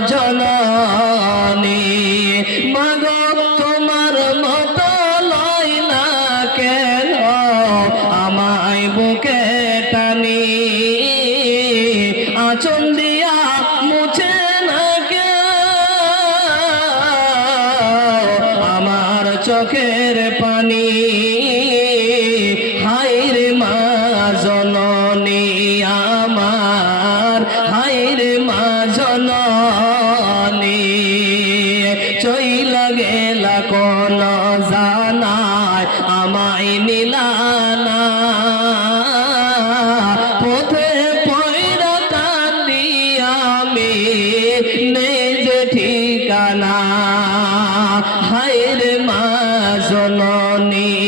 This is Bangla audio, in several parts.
জননী জননী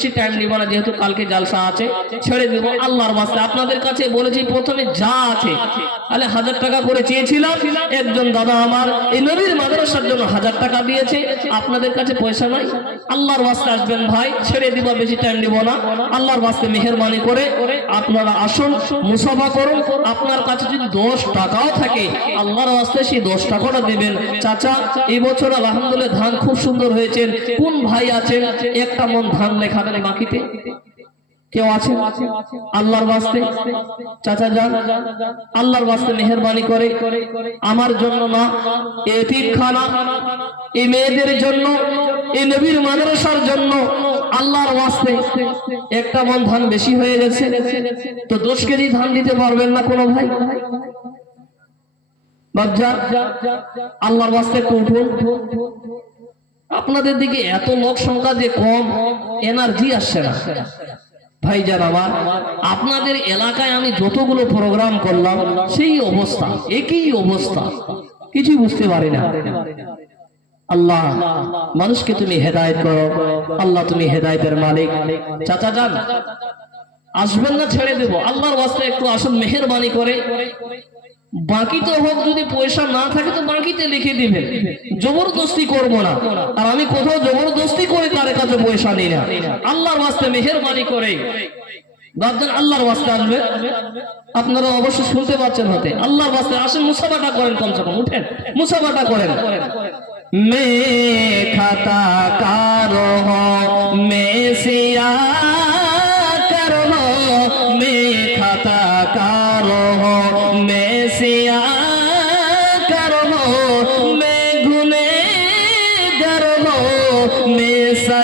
বেশি টাইম নিব না, যেহেতু কালকে জালসা আছে, ছেড়ে দিব আল্লাহর বাস্তে। আপনাদের কাছে বলেছি, প্রথমে যা আছে তাহলে হাজার টাকা করে চেয়েছিলাম। একজন দাদা আমার এই নবীর মাদ্রাসার জন্য হাজার টাকা দিয়েছে। আপনাদের কাছে পয়সা নাই। আল্লাহর বাস্তে আসবেন ভাই, ছেড়ে দিব, বেশি টাইম দিব না। আল্লাহর বাস্তে মেহরবানি করে আপনারা আসুন, মুসাফা করুন। আপনার কাছে যদি দশ টাকাও থাকে, আল্লাহর বাস্তে সেই দশ টাকাটা দিবেন। চাচা, এই বছর আলহামদুলিল্লাহ ধান খুব সুন্দর হয়েছে। কোন ভাই আছেন? একটা মন ধান লেখাবেন বাকিতে। কেউ আছে? আল্লাহর বাস্তে? চাচা যান। আল্লাহর বাস্তে মেহরবানি করে। আমার জন্য না এতিমখানা এই মেয়েদের জন্য এই নবীর মাদ্রাসার জন্য আল্লাহর বাস্তে। একটা মন ধান বেশি হয়ে গেছে। তো দশ কেজি ধান দিতে পারবেন না কোনো ভাই? আল্লাহর বাস্তে একটু উঠুন আপনাদের দিকে এত লোক সংখ্যা যে কম, এনার্জি আসছে না। ভাই যার আমার, আপনাদের এলাকায় আমি যতগুলো প্রোগ্রাম করলাম, সেই অবস্থা, একই অবস্থা। কিছুই বুঝতে পারি না। আল্লাহ, মানুষকে তুমি হেদায়ত করো। আল্লাহ, তুমি হেদায়তের মালিক। চাচা যান। আসবেন না, ছেড়ে দেবো। আল্লাহর বাস্তে একটু আসুন, মেহরবানি করে। বাকিতে হোক, যদি পয়সা না থাকে তো বাকিতে লিখে দিবেন। জবরদস্তি করব না। আর আমি কোথাও জবরদস্তি করে তার কাছে পয়সা নিই না। আল্লাহর বাস্তে মেহরবানি করে আল্লাহর বাস্তে আসবে? আপনারা অবশ্যই শুনতে পাচ্ছেন হতে। আল্লাহর বাস্তে আসেন, মুসাফাটা করেন কমসে কম। উঠেন, মুসাফাটা করেন। মে খাতা কারও মে সিয়া মে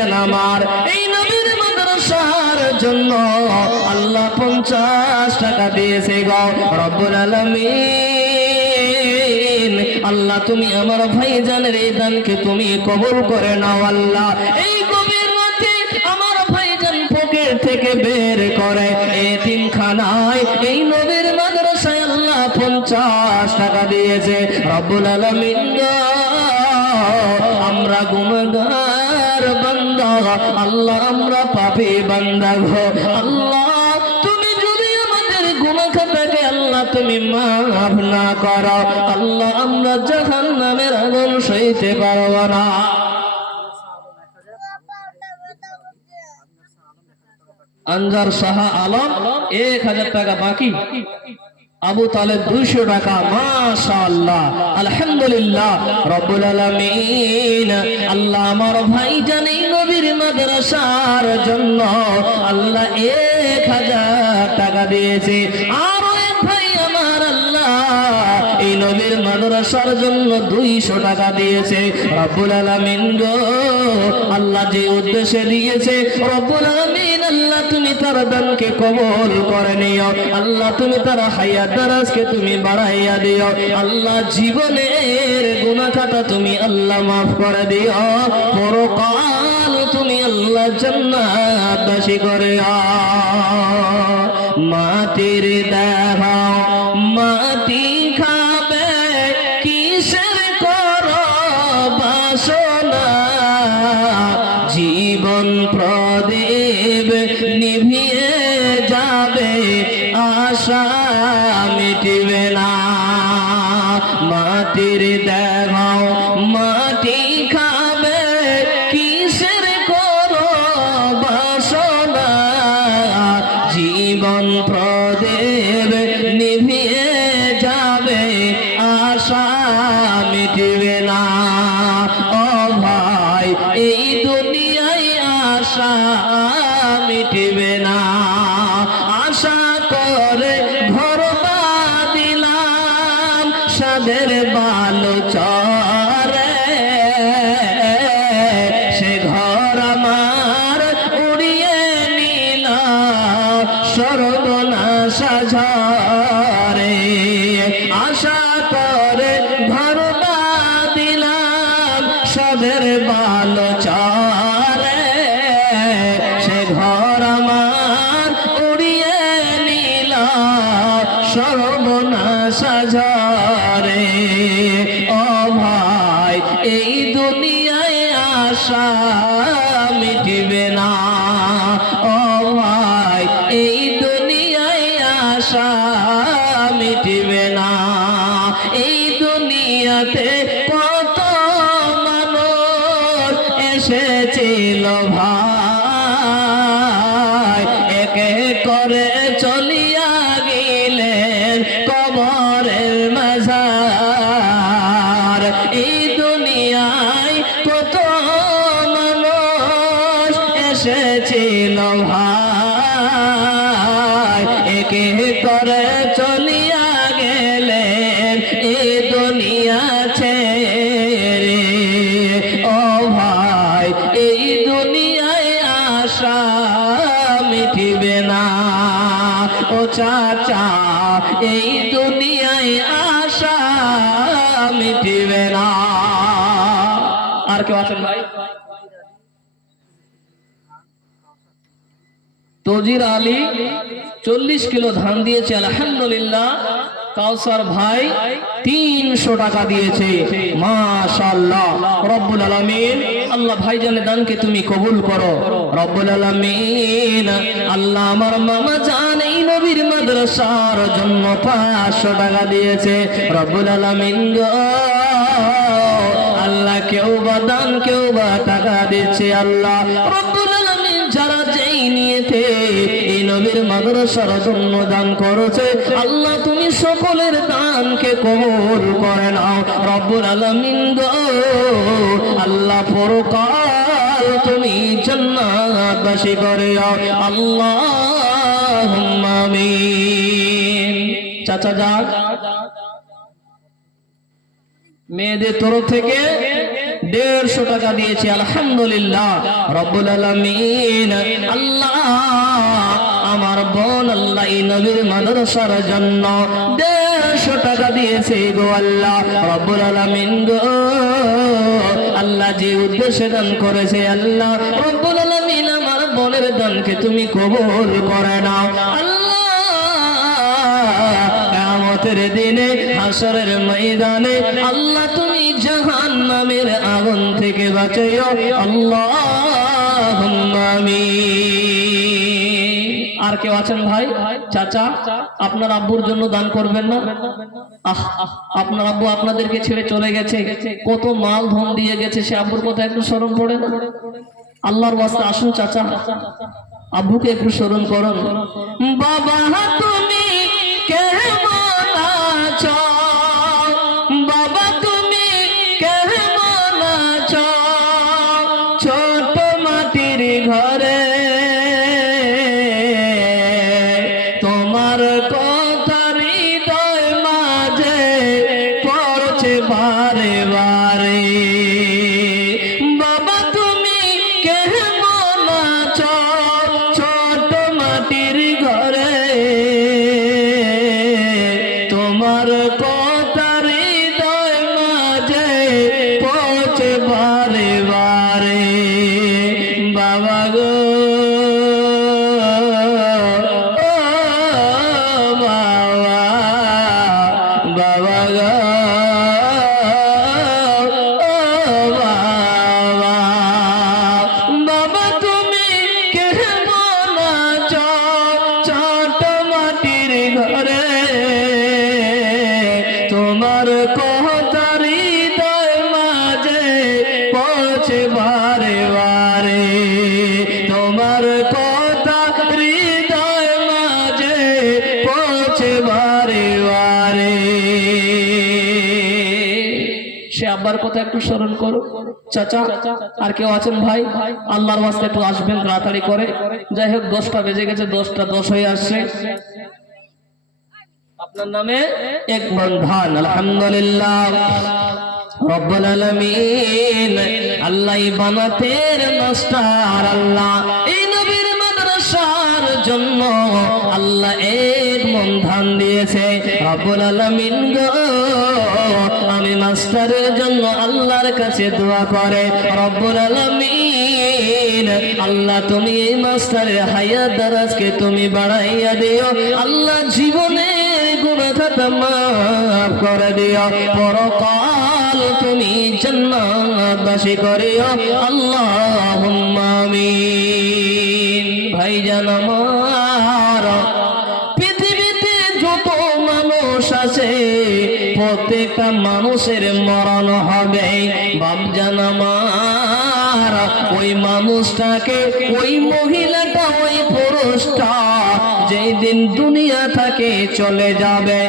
ভাইজান আমার। এই নবীর মাদ্রাসার জন্য আল্লাহ পঞ্চাশ টাকা দিয়েছে গো। রব্বুল আলামিন। আল্লাহ, তুমি আমার ভাইজানের এই দানকে তুমি কবুল করে নাও আল্লাহ। এই গভীর রাতে আমার ভাইজান পকেট থেকে বের করে এতিম খানায় এই নবীর মাদ্রাসায় আল্লাহ পঞ্চাশ টাকা দিয়েছে। রব্বুল আলামিন আমরা গুণগার বান্দা আল্লাহ, আমরা পাপী বান্দা গো। আল্লাহ, তুমি যদি আমাদের গুণখাতাকে আল্লাহ তুমি মাফ না করো, আল্লাহ, আমরা জাহান নামের আগুন সইতে পারব না। আনজার শাহ আলম, এক হাজার টাকা বাকি। আবু তালেব দুইশো টাকা, মাশাআল্লাহ। আলহামদুলিল্লাহ, রব্বুল আলামিন। আল্লাহ, আমার ভাই জানি নবীর মাদ্রাসার জন্য আল্লাহ এক হাজার টাকা দিয়েছে। আর এক ভাই আমার আল্লাহ এই নবীর মাদ্রাসার জন্য দুইশো টাকা দিয়েছে। রব্বুল আলামিন গো, আল্লাহ যে উদ্দেশ্যে দিয়েছে, রব্বুল আলামিন আল্লাহ তুমি তার দানকে কবল করে নিও। আল্লাহ তুমি তার হায়াত দারাজকে তুমি বাড়াইয়া দিও। আল্লাহ জীবনের গুনাহখাতা তুমি আল্লাহ মাফ করে দিও। পরকাল আল্লাহ জান্নাতবাসী করে। মাতির দেহ সর্বনাশা ঝরে আর কেউ আছেন ভাই? তজির আলী চল্লিশ কিলো ধান দিয়েছে, আলহামদুলিল্লাহ। কাউসার ভাই তিনশো টাকা দিয়েছে মাশাল্লাহ রব্বুল আলমিন, আল্লাহ দানকে তুমি কবুল করো। রব্বুল আলমিন, আল্লাহ আমার মামা জান নবীর মাদ্রাসার জন্য পাঁচশো টাকা দিয়েছে। রব্বুল আলমিন গো কেউ বা দান, কেউ বা টাকা দিচ্ছে আল্লাহ। যারা যেই নিয়েতে এই নবীর মাদ্রাসার জন্য দান করেছে। আল্লাহ, তুমি সকলের দানকে কবুল করে নাও। রব্বুল আলামিন আল্লাহ পরকাল তুমি জান্নাতবাসী করে আমিন। চাচা যাক মেয়েদের তরফ থেকে দেড়শো টাকা দিয়েছে, আলহামদুলিল্লাহ। রব্বুল আলমিন, আল্লাহ, আমার বোন আল্লাহ নবীর মাদ্রাসার জন্য দেড়শো টাকা দিয়েছে গো আল্লাহ। রব্বুল আলমিন গো, আল্লাহ যে উদ্দেশ্যে দান করেছে আল্লাহ। রব্বুল আলমিন, আমার বোনের দানকে তুমি কবুল করে নাও। আল্লাহ কিয়ামতের দিনে হাসরের ময়দানে, আল্লাহ তুমি জাহান নামের আগুন থেকে বাঁচাইও। আল্লাহ আর কেউ আছেন ভাই? চাচা, আপনার আব্বুর জন্য দান করবেন না? আহ, আপনার আব্বু আপনাদেরকে ছেড়ে চলে গেছে। কত মাল ধন দিয়ে গেছে, সে আব্বুর কথা একটু স্মরণ পড়ে না? আল্লাহর ওয়াস্তে আসুন চাচা। আব্বুকে একটু স্মরণ করুন। বাবা তুমি কেমন আছো কথা একটু স্মরণ করো। চাচা, আর কেউ আছেন ভাই? আল্লাহর ওয়াস্তে একটু আসবেন, তাড়াতাড়ি করে। যাই হোক, দশটা বেজে গেছে, দশটা দশ হয়ে আসছে। আপনার নামে এক মন ধান আলহামদুলিল্লাহ। রব্বুল আলামিন, আল্লাহ বানাতের মাস্টার, আল্লাহ এই নবীর মাদ্রাসার জন্য আল্লাহ এক মন ধান দিয়েছে। রব্বুল আলামিন আমি মাস্টারের জন্য আল্লাহর কাছে দোয়া করে। রব্বুল আলামিন, আল্লাহ তুমি এই মাস্টারের হায়াত দারাজকে তুমি বাড়াইয়া দিও। আল্লাহ জীবনের গুণাখাতা মাফ করে দিও। পরকাল তুমি জান্নাতবাসী করিও। আল্লাহুম্মা আমিন। ভাইজান আমার মানুষের মরণ হবে। বাপজান আমার, ওই মানুষটাকে, ওই মহিলাটা, ওই পুরুষটা যেই দিন দুনিয়া থাকে চলে যাবে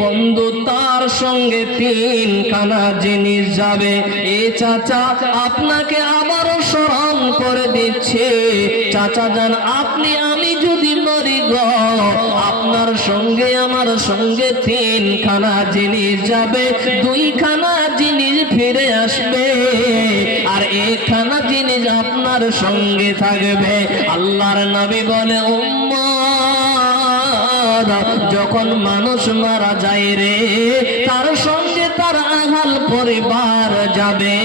বন্ধু তার সঙ্গে তিন খানা জিনিস যাবে। এ চাচা, আপনাকে আবারও স্মরণ করে দিচ্ছে। চাচা যান আপনি, আমি যদি মরি গ আপনার সঙ্গে, আমার সঙ্গে তিনখানা জিনিস যাবে, দুইখানা জিনিস ফিরে আসবে। আর একখানা জিনিস আপনার সঙ্গে থাকবে। আল্লাহর নবী বলে যখন মানুষ মারা যায় রে, তার সঙ্গে তার আহাল পরিবার যাবে।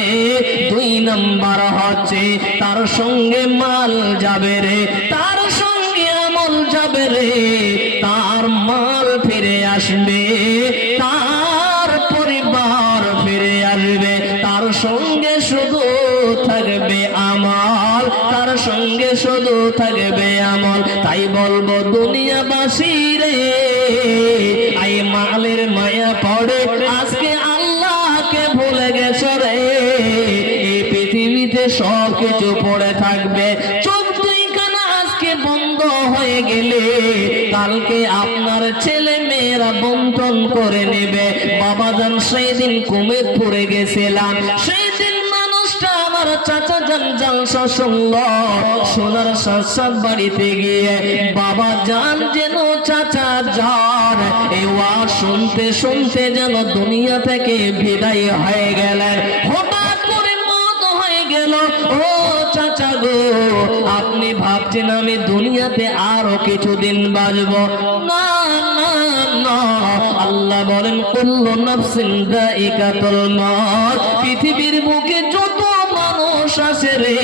দুই নাম্বার হচ্ছে, তার সঙ্গে মাল যাবে রে, তার সঙ্গে আমল যাবে রে। আসবে, তার পরিবার ফিরে আসবে, তার সঙ্গে শুধু থাকবে আমল তার সঙ্গে শুধু থাকবে আমল। তাই বলব দুনিয়াবাসী রে আই মালের মায়া পড়ে, আজকে আল্লাহকে ভুলে গেছে রে। এই পৃথিবীতে সব কিছু পড়ে থাকবে চোখ দুইখানা আজকে বন্ধ হয়ে গেলে, কালকে আপনার ছেলে মেয়েরা বন্টন করে নেবে। বাবা যান সেই দিন কুমির পড়ে গেছিলাম। সেই দিন মানুষটা আমার চাচা যান জালসা শুনল সোনার সাত বাড়িতে গিয়ে বাবা যান যেন চাচা যান। এই ওয়াজ শুনতে শুনতে যেন দুনিয়া থেকে বিদায় হয়ে গেলেন। হঠাৎ করে মত হয়ে গেল, ও চাচা গো, আপনি ভাবছেন আমি দুনিয়াতে আরও কিছুদিন না না আল্লাহ বলেন, কুল্লু নাফসিন দাইকাতুল মউত। পৃথিবীর বুকে যত মানুষ আছে রে,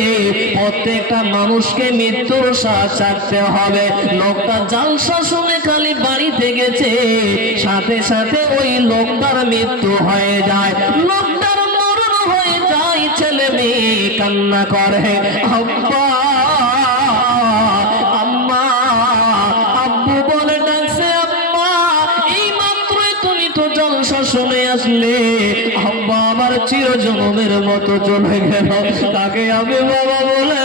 প্রত্যেকটা মানুষকে মৃত্যুর শ্বাস ছাড়তে হবে। লোকটা জালসা শুনে খালি বাড়িতে গেছে, সাথে সাথে ওই লোকটার মৃত্যু হয়ে যায়। লোকটার মরণ হয়ে যায়, ছেলে মেয়ে কান্না করে। আব্বা মতো চলে গেল। তাকে আমি বাবা বলে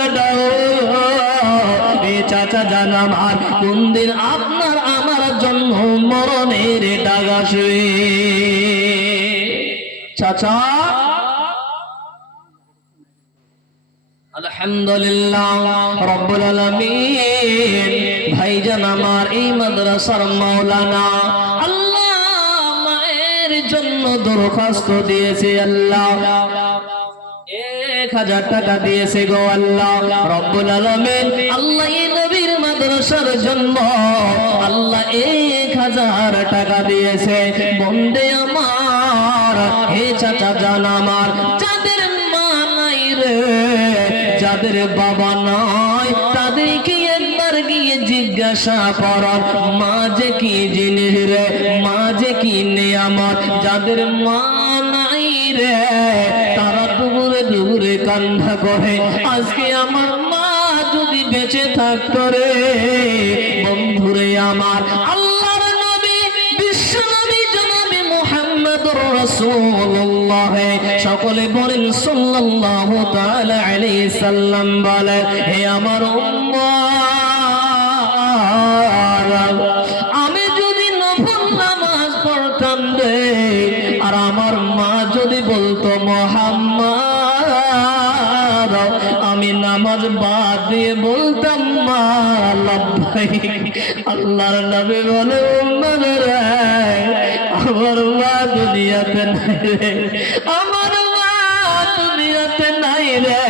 এ চাচা জান আমার, কোন দিন আপনার আমার জন্ম মরণের ডাক চাচা? আলহামদুলিল্লাহ, রব্বুল ভাইজান আমার, এই মাদ্রাসার আল্লাহ মায়ের জন্য দরখাস্ত দিয়েছে আল্লাহ। হাজার টাকা দিয়েছে গো আল্লাহ। রব্বুল আলামিন, আল্লাহ নবীর মাদ্রাসার জন্য আল্লাহ এক হাজার টাকা দিয়েছে। বন্দে আমার, হে চাচা জান আমার, যাদের মা নাই রে, যাদের বাবা নাই, তাদেরকে একবার গিয়ে জিজ্ঞাসা করার মা যে কি জিনিস রে, মা যে কি নিয়ামত, যাদের মা নাই রে কান্না করে আজকে আমার মা যদি বেঁচে থাকত রে, বন্ধুরে আমার, আল্লাহর নবী, বিশ্ব নবী, জনাবি মুহাম্মদুর রাসূলুল্লাহ। সকলে বলেন, সাল্লাল্লাহু তাআলা আলাইহি সাল্লাম বলেন, হে আমার উম্মাহ আল্লাহর নবী বলে আমার মা দুনিয়াতে নাই রে, আমার মা দুনিয়াতে নাই রে,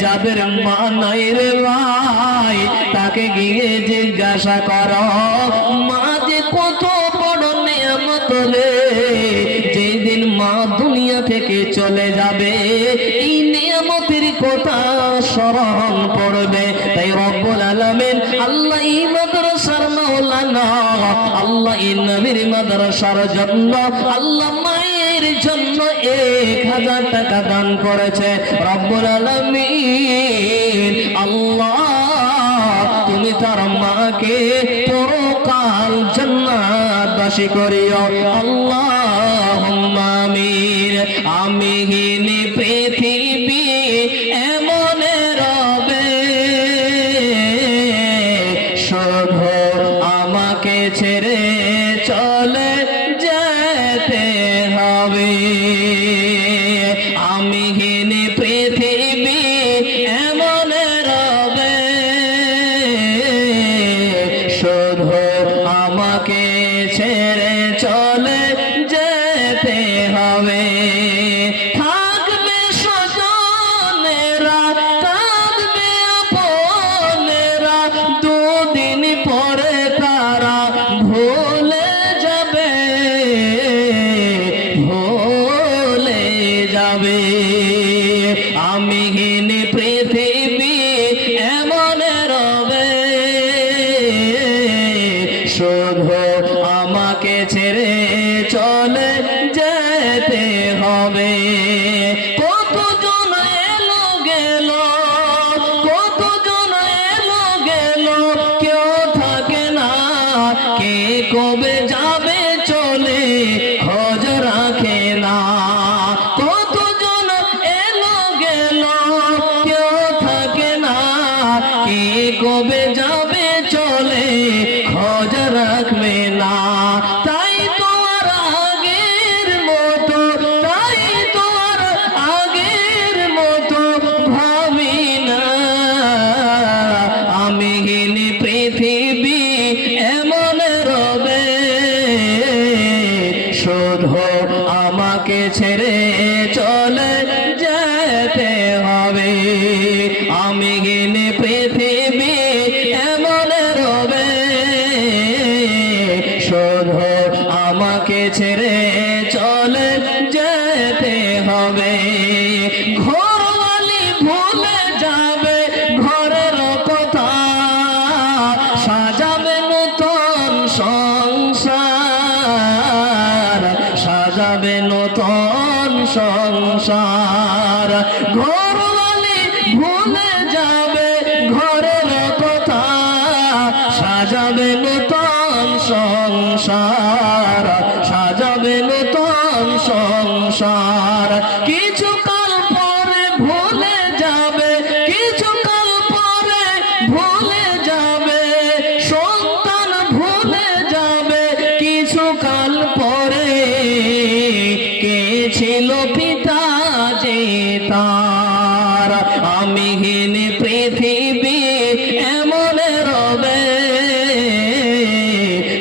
যাদের মা নাই রে ভাই, তাকে গিয়ে জিজ্ঞাসা কর, মা যে কত বড় নিয়ামত রে মা দুনিয়া থেকে চলে যাবে। এই নিয়ামতের কথা স্মরণ পড়বে তাই রব্বুল আলামিন আল্লাহ এই মাদ্রাসার মাওলানা, আল্লাহ এই নবীর মাদ্রাসার জন্য, আল্লাহ মায়ের জন্য এক হাজার টাকা দান করেছে। রব্বুল আলামিন আল্লাহ, তুমি তার মাকে পরকাল জান্নাতবাসী করিও। আল্লাহ আমিন আমি হীন পৃথিবী এমন রবে। শুধু আমাকে ছেড়ে চলে যেতে হবে। আমি হীন পৃথিবী এমন রবে। শুধু আমাকে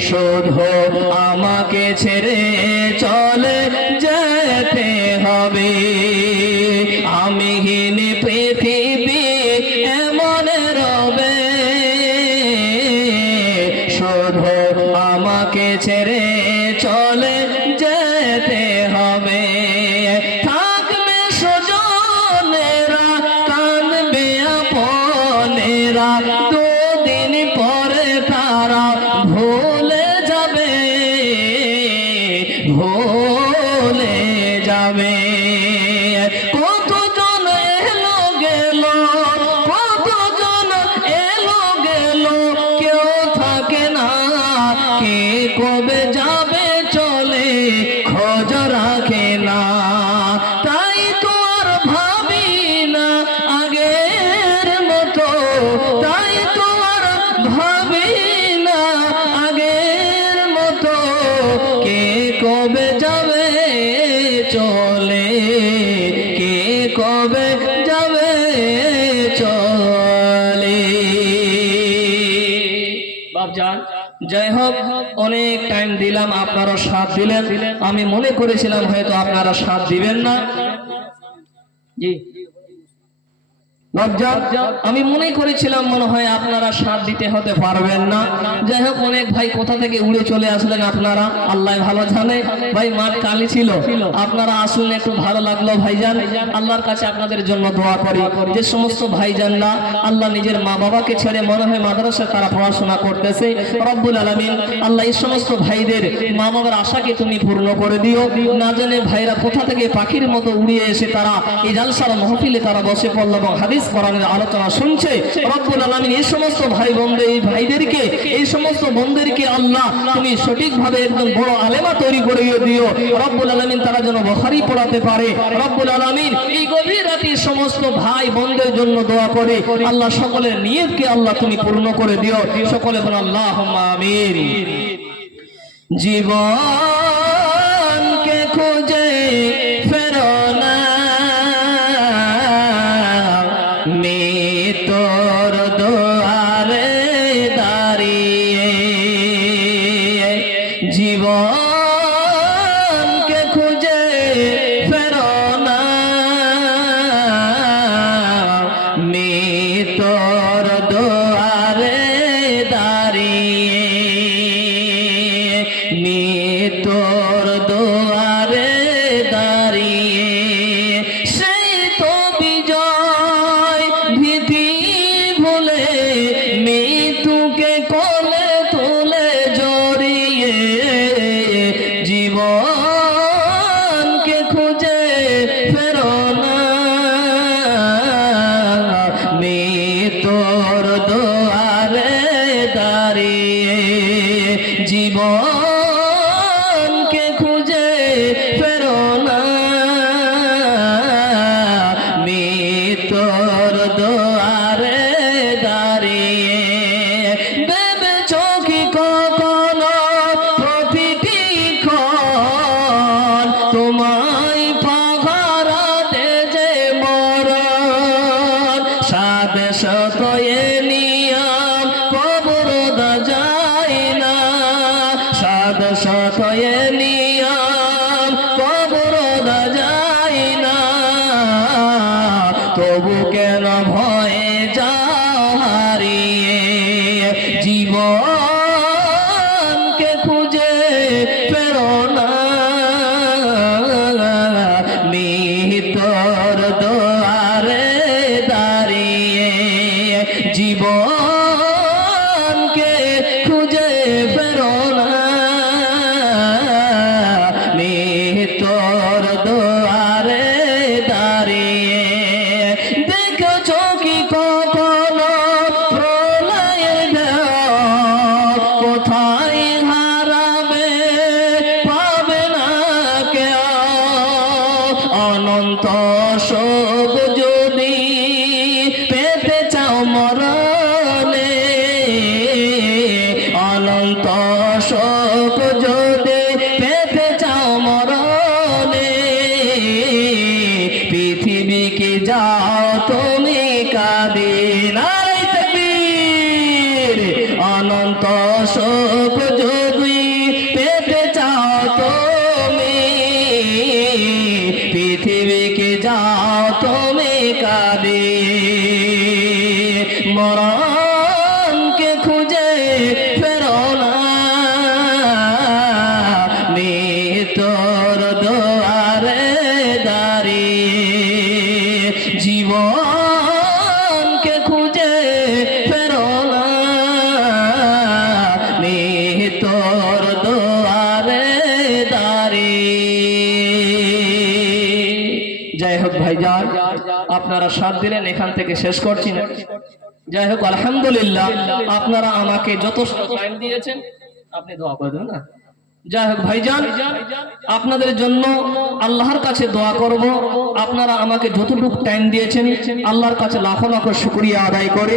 শুধু আমাকে ছেড়ে দিলাম আপনারা সাথ দিলেন? আমি মনে করেছিলাম হয়তো আপনারা সাথ দিবেন না। জি। আমি মনে করেছিলাম মনে হয় আপনারা সাথ দিতে হতে পারবেন না। যাই হোক, অনেক ভাই কোথা থেকে উড়ে চলে আসলেন আপনারা? আল্লাহ ভালো জানে। ভাই, মাঠ কালি ছিল। আপনারা আসলেন একটু ভালো লাগল ভাইজান। আল্লাহর কাছে আপনাদের জন্য দোয়া করি। যে সমস্ত ভাইজানরা আল্লাহ নিজের মা বাবাকে ছেড়ে মনে হয় মাদ্রাসায় তারা পড়াশোনা করতেছে। রব্বুল আলমিন, আল্লাহ এই সমস্ত ভাইদের মা বাবার আশাকে তুমি পূর্ণ করে দিও। না জানে ভাইরা কোথা থেকে পাখির মতো উড়িয়ে এসে তারা এই জালসার মহফিলে তারা বসে পড়ল এবং হাদিস কোরআনের আলোচনা শুনছে। রব্বুল আলমিন এই সমস্ত ভাই বোনদের এই ভাইদেরকে, এই সমস্ত বোনদেরকে আল্লাহ তুমি সঠিকভাবে একদম বড় আলেমা তৈরি করে দিও। রব্বুল আলমিন তারা যেন বখারি পড়াতে পারে। রব্বুল আলমিন এই গভীর রাতে সমস্ত ভাই বোনদের জন্য দোয়া করে। আল্লাহ সকলের নিয়তকে আল্লাহ তুমি পূর্ণ করে দিও। সকলে বলো আল্লাহ আমিন। জীবনকে মৃত্যুর যাও তুমি কাদে। মরণকে আপনারা সাত দিলেন এখান থেকে শেষ করছি না। যাই হোক, আলহামদুলিল্লাহ, আপনারা আমাকে যত টাইম দিয়েছেন। আপনি দোয়া করে দেবেন না? যাই হোক, ভাইজান, আপনাদের জন্য আল্লাহর কাছে দোয়া করব। আপনারা আমাকে যতটুকু টাইম দিয়েছেন, আল্লাহর কাছে লাখো লাখো শুক্রিয়া আদায় করে।